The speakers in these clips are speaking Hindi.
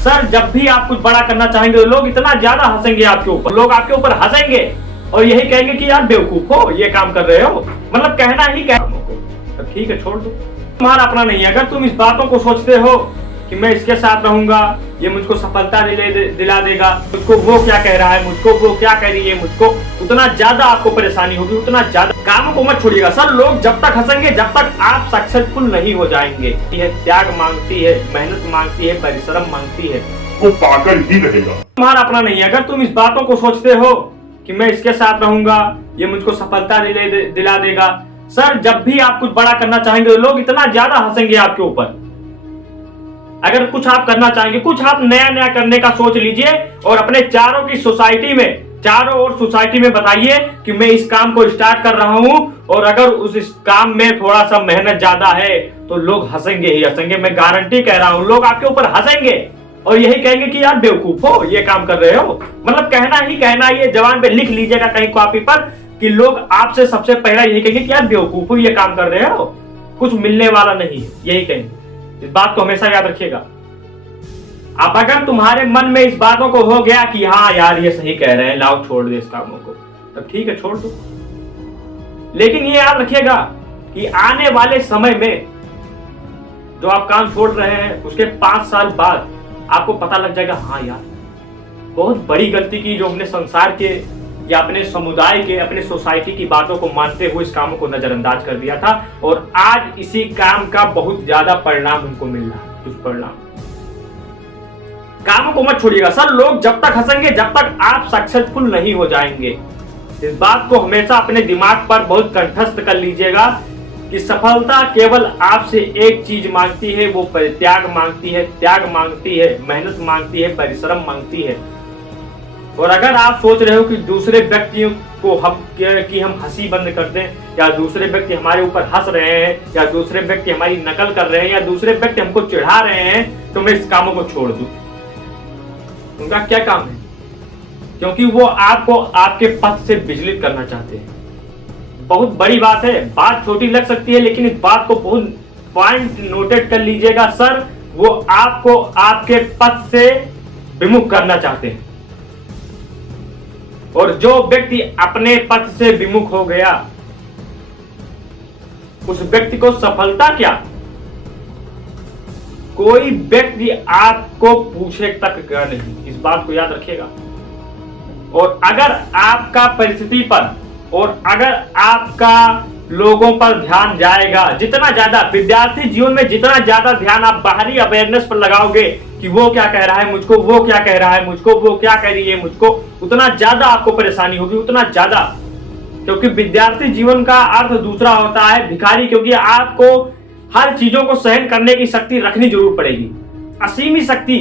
सर जब भी आप कुछ बड़ा करना चाहेंगे तो लोग इतना ज्यादा हंसेंगे आपके ऊपर, लोग आपके ऊपर हंसेंगे और यही कहेंगे कि यार बेवकूफ हो, ये काम कर रहे हो, मतलब कहना ही तो ठीक है छोड़ दो, तुम्हारा अपना नहीं है। अगर तुम इस बातों को सोचते हो कि मैं इसके साथ रहूंगा, ये मुझको सफलता दिला देगा, मुझको वो क्या कह रहा है, मुझको वो क्या कह रही है, मुझको उतना ज्यादा आपको परेशानी होगी, उतना ज्यादा कामों को मत छोड़िएगा। सर लोग जब तक हंसेंगे जब तक आप सक्सेसफुल नहीं हो जाएंगे। यह त्याग मांगती है, मेहनत मांगती है, परिश्रम मांगती है, वो पागल ही रहेगा। तुम्हारा अपना नहीं है। अगर तुम इस बातों को सोचते हो कि मैं इसके साथ रहूंगा, ये मुझको सफलता दिला देगा, सर जब भी आप कुछ बड़ा करना चाहेंगे तो लोग इतना ज्यादा हंसेंगे आपके ऊपर। अगर कुछ आप करना चाहेंगे, कुछ आप नया नया करने का सोच लीजिए और अपने चारों ओर सोसाइटी में बताइए कि मैं इस काम को स्टार्ट कर रहा हूं और अगर इस काम में थोड़ा सा मेहनत ज्यादा है तो लोग हंसेंगे ही हंसेंगे। मैं गारंटी कह रहा हूं, लोग आपके ऊपर हंसेंगे और यही कहेंगे कि यार बेवकूफ हो, ये काम कर रहे हो, मतलब कहना ही ये जवान पे लिख लीजिएगा कहीं कॉपी पर कि लोग आपसे सबसे पहला यही कहेंगे कि यार बेवकूफ हो, ये काम कर रहे हो, कुछ मिलने वाला नहीं है, यही कहेंगे। इस बात को हमेशा याद रखिएगा। अब अगर तुम्हारे मन में इस बातों को हो गया कि हाँ यार ये सही कह रहे हैं, लाओ छोड़ दे इस कामों को, तब ठीक है छोड़ दो। लेकिन ये याद रखिएगा कि आने वाले समय में जो आप काम छोड़ रहे हैं उसके 5 साल बाद आपको पता लग जाएगा हाँ यार बहुत बड़ी गलती की, जो अपने संसार के या अपने समुदाय के, अपने सोसाइटी की बातों को मानते हुए इस कामों को नजरअंदाज कर दिया था और आज इसी काम का बहुत ज्यादा परिणाम हमको मिल रहा है, दुष्परिणाम। कामों को मत छोड़िएगा। सर लोग जब तक हंसेंगे जब तक आप सक्सेसफुल नहीं हो जाएंगे। इस बात को हमेशा अपने दिमाग पर बहुत कंठस्थ कर लीजिएगा कि सफलता केवल आपसे एक चीज मांगती है, वो त्याग मांगती है, मेहनत मांगती है, परिश्रम मांगती है। और अगर आप सोच रहे हो कि दूसरे व्यक्तियों को हम हंसी बंद कर दें, या दूसरे व्यक्ति हमारे ऊपर हंस रहे हैं, या दूसरे व्यक्ति हमारी नकल कर रहे हैं, या दूसरे व्यक्ति हमको चिढ़ा रहे हैं, तो मैं इस कामों को छोड़ दूं, उनका क्या काम है? क्योंकि वो आपको आपके पथ से विचलित करना चाहते हैं। बहुत बड़ी बात है, बात छोटी लग सकती है लेकिन इस बात को बहुत पॉइंट नोटेड कर लीजिएगा। सर वो आपको आपके पथ से विमुख करना चाहते हैं और जो व्यक्ति अपने पथ से विमुख हो गया उस व्यक्ति को सफलता क्या, कोई व्यक्ति आपको पूछे तक गया नहीं। इस बात को याद रखिएगा। और अगर आपका परिस्थिति पर और अगर आपका लोगों पर ध्यान जाएगा, जितना ज्यादा विद्यार्थी जीवन में जितना ज्यादा ध्यान आप बाहरी अवेयरनेस पर लगाओगे कि वो क्या कह रहा है मुझको, वो क्या कह रहा है मुझको, वो क्या कह रही है मुझको, उतना ज्यादा आपको परेशानी होगी, उतना ज्यादा। क्योंकि विद्यार्थी जीवन का अर्थ दूसरा होता है भिखारी, क्योंकि आपको हर चीजों को सहन करने की शक्ति रखनी जरूर पड़ेगी, असीमित शक्ति,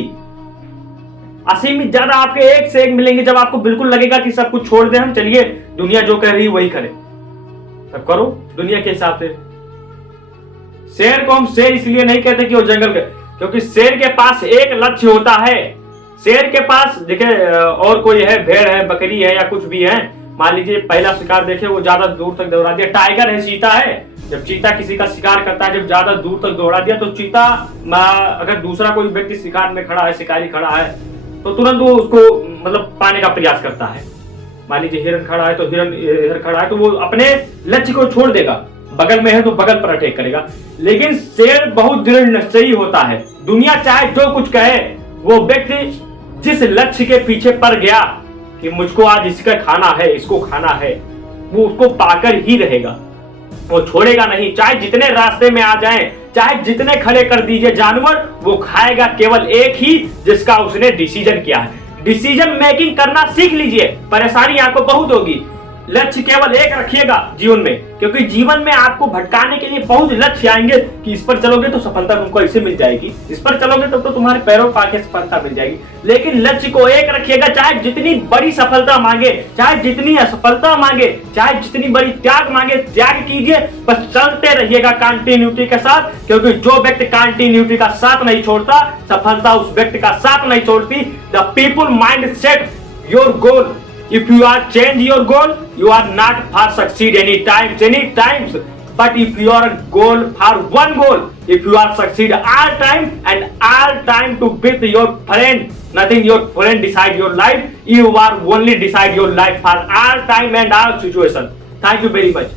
असीमित ज्यादा आपके एक से एक मिलेंगे। जब आपको बिल्कुल लगेगा कि सब कुछ छोड़ दे हम, चलिए दुनिया जो कह रही है वही करें, तब करो दुनिया के हिसाब से। शेर को हम शेर इसलिए नहीं कहते कि वो जंगल के, क्योंकि शेर के पास एक लक्ष्य होता है। शेर के पास देखे और कोई है, भेड़ है, बकरी है या कुछ भी है, मान लीजिए पहला शिकार देखे वो ज्यादा दूर तक दौड़ा दिया। टाइगर है, चीता है, जब चीता किसी का शिकार करता है, जब ज्यादा दूर तक दौड़ा दिया तो चीता, अगर दूसरा कोई व्यक्ति शिकार में खड़ा है, शिकारी खड़ा है, तो तुरंत वो उसको मतलब पाने का प्रयास करता है। मान लीजिए हिरन खड़ा है तो हिरन खड़ा है तो वो अपने लक्ष्य को छोड़ देगा, बगल में है तो बगल पर अटैक करेगा। लेकिन शेर बहुत दृढ़ निश्चयी होता है, दुनिया चाहे जो कुछ कहे, वो व्यक्ति जिस लक्ष्य के पीछे पड़ गया कि मुझको आज इसका खाना है, इसको खाना है, वो उसको पाकर ही रहेगा, वो छोड़ेगा नहीं। चाहे जितने रास्ते में आ जाएं, चाहे जितने खड़े कर दीजिए जानवर, वो खाएगा केवल एक ही जिसका उसने डिसीजन किया है। डिसीजन मेकिंग करना सीख लीजिए, परेशानी आपको बहुत होगी। लक्ष्य केवल एक रखिएगा जीवन में, क्योंकि जीवन में आपको भटकाने के लिए बहुत लक्ष्य आएंगे कि इस पर चलोगे तो सफलता तुमको ऐसे मिल जाएगी, इस पर चलोगे तो तुम्हारे पैरों पर आके सफलता मिल जाएगी। लेकिन लक्ष्य को एक रखिएगा, चाहे जितनी बड़ी सफलता मांगे, चाहे जितनी असफलता मांगे, चाहे जितनी बड़ी त्याग मांगे, त्याग कीजिए, बस चलते रहिएगा कंटिन्यूटी के साथ। क्योंकि जो व्यक्ति कंटिन्यूटी का साथ नहीं छोड़ता, सफलता उस व्यक्ति का साथ नहीं छोड़ती। The people mind set your goal, if you are change your goal, you are not for succeed any times, but if you are goal for one goal, if you are succeed all time and all time to with your friend, nothing your friend decide your life, you are only decide your life for all time and all situation. Thank you very much.